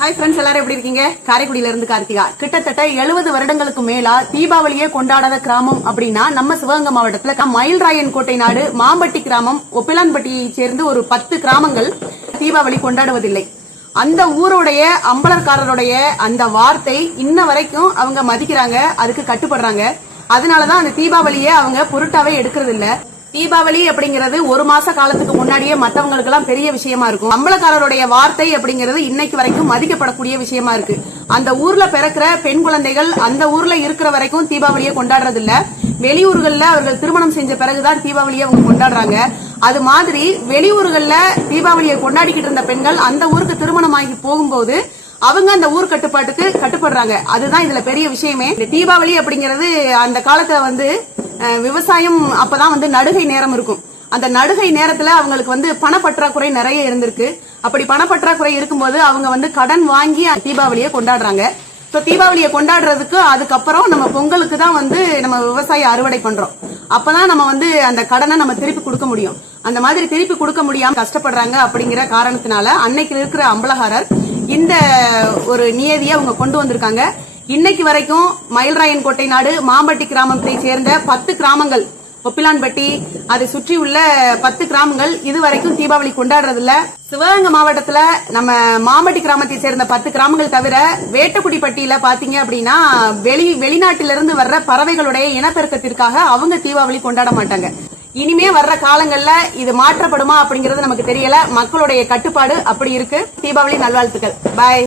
Hi friends, எல்லாரும் எப்படி இருக்கீங்க? காரைக்குடியில இருந்து கார்த்திகா. கிட்டத்தட்ட 70 வருடங்களுக்கு மேலா தீபாவளியே கொண்டாடாத கிராமம் அப்படின்னா நம்ம சிவகங்கை மாவட்டத்துல மயில்ராயன் கோட்டை நாடு மாம்பட்டி கிராமம் ஒப்பிலான்பட்டியை சேர்ந்து ஒரு 10 கிராமங்கள் தீபாவளி கொண்டாடுவதில்லை. அந்த ஊருடைய அம்பலர்காரருடைய அந்த வார்த்தை இன்ன வரைக்கும் அவங்க மதிக்கிறாங்க, அதுக்கு கட்டுப்படுறாங்க. அதனாலதான் அந்த தீபாவளியை அவங்க பொருட்டாவே எடுக்கிறது இல்ல. தீபாவளி அப்படிங்கிறது ஒரு மாச காலத்துக்கு முன்னாடியே மத்தவங்களுக்கு எல்லாம் பெரிய விஷயமா இருக்கும். அம்பலக்காரருடைய வார்த்தை அப்படிங்கிறது இன்னைக்கு வரைக்கும் மதிக்கப்படக்கூடிய விஷயமா இருக்கு. அந்த ஊர்ல பிறக்கிற பெண் குழந்தைகள் அந்த ஊர்ல இருக்கிற வரைக்கும் தீபாவளியை கொண்டாடுறது இல்ல. வெளியூர்கள்ல அவர்கள் திருமணம் செஞ்ச பிறகுதான் தீபாவளியை அவங்க கொண்டாடுறாங்க. அது மாதிரி வெளியூர்கள்ல தீபாவளியை கொண்டாடிக்கிட்டு இருந்த பெண்கள் அந்த ஊருக்கு திருமணமாகி போகும்போது அவங்க அந்த ஊர் கட்டுப்பாட்டுக்கு கட்டுப்படுறாங்க. அதுதான் இதுல பெரிய விஷயமே. தீபாவளி அப்படிங்கிறது அந்த காலத்துல விவசாயம் அப்பதான் நடுகை நேரம் இருக்கும். அந்த நடுகை நேரத்துல அவங்களுக்கு பணப்பற்றாக்குறை நிறைய இருந்திருக்கு. அப்படி பணப்பற்றாக்குறை இருக்கும்போது அவங்க கடன் வாங்கி தீபாவளியை கொண்டாடுறாங்க. தீபாவளியை கொண்டாடுறதுக்கு அதுக்கப்புறம் நம்ம பொங்கலுக்கு தான் நம்ம விவசாய அறுவடை பண்றோம். அப்பதான் நம்ம அந்த கடனை நம்ம திருப்பி கொடுக்க முடியும். அந்த மாதிரி திருப்பி கொடுக்க முடியாம கஷ்டப்படுறாங்க. அப்படிங்கிற காரணத்தினால அன்னைக்கு இருக்கிற அம்பலகாரர் இந்த ஒரு நியதியை அவங்க கொண்டு வந்திருக்காங்க. இன்னைக்கு வரைக்கும் மயில்ராயன் கோட்டை நாடு மாம்பட்டி கிராமத்தை சேர்ந்த 10 கிராமங்கள், ஒப்பிலான்பட்டி அதை சுற்றி உள்ள 10 கிராமங்கள் இதுவரைக்கும் தீபாவளி கொண்டாடுறது இல்ல. சிவகங்கை மாவட்டத்துல நம்ம மாம்பட்டி கிராமத்தை சேர்ந்த 10 கிராமங்கள் தவிர வேட்டக்குடிப்பட்டியில பாத்தீங்க அப்படின்னா வெளிநாட்டிலிருந்து வர்ற பறவைகளுடைய இனப்பெருக்கத்திற்காக அவங்க தீபாவளி கொண்டாட மாட்டாங்க. இனிமே வர்ற காலங்கள்ல இது மாற்றப்படுமா அப்படிங்கறது நமக்கு தெரியல. மக்களுடைய கட்டுப்பாடு அப்படி இருக்கு. தீபாவளி நல்வாழ்த்துக்கள். பாய்.